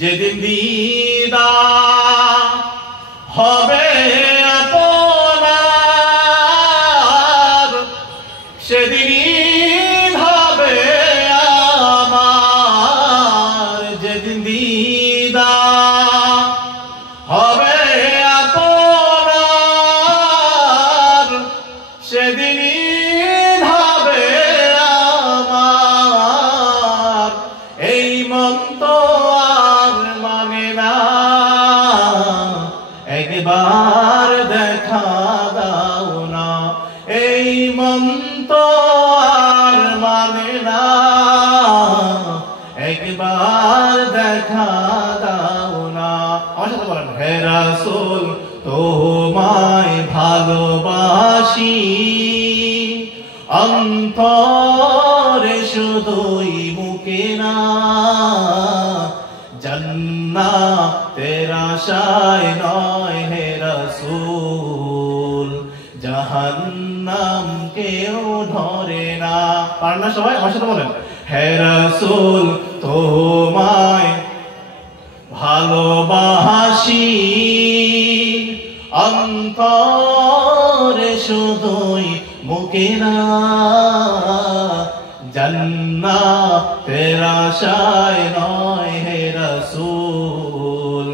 যেদিন দিদার হবে আপনার, সেদিন হবে আমার। যেদিন দিদার হবে আপনার, সেদিন হবে আমার। এই মন তো আর মানে না, একবার দেখা দাও না। এই মন তো আর মানে না, একবার দেখা দাও না। আমার সাথে বলেন, হে রাসূল তোমায় ভালোবাসি, অন্তরে শুধুই মুখে না। জান্নাতের আশায় নয় হে রাসূল, জাহান্নাম কেউ ধরে না। পারেন না সবাই? আমার সাথে বলেন, হে রাসূল তোমায় ভালোবাসি, অন্তরে শুধুই মুখে না। জান্নাতের আশায় নয় হে রাসূল,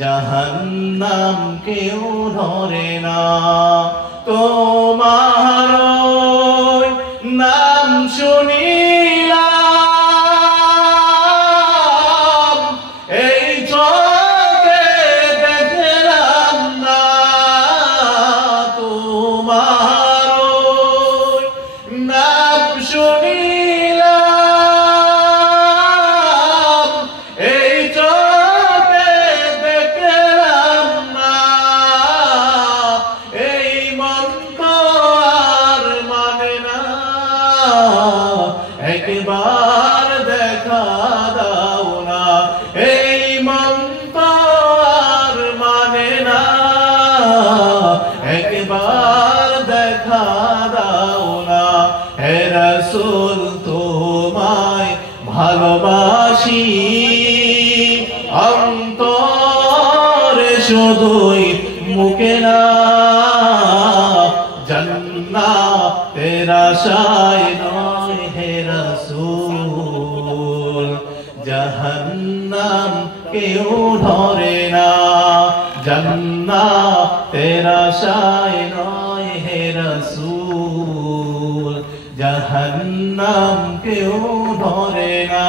জাহান্নাম কেউ ধরে না। তোমার নাম শুনিলাম, এই চোখে দেখলাম না। তোমার নাম শুনিলাম, এই চোখে দেখলাম না। এই মন তো আর মানে না, একবার দেখা দাও না। এই মন তো আর মানে না, একবার দেখা দাও না। হে রাসূল তোমায় ভালোবাসি, অন্তরে শুধুই মুখে না। জান্নাতের আশায় নয় হে রাসূল, জাহান্নাম কেউ ধরে না। জান্নাতের আশায় নয় হে রাসূল, জাহান্নাম কেউ ধরে না।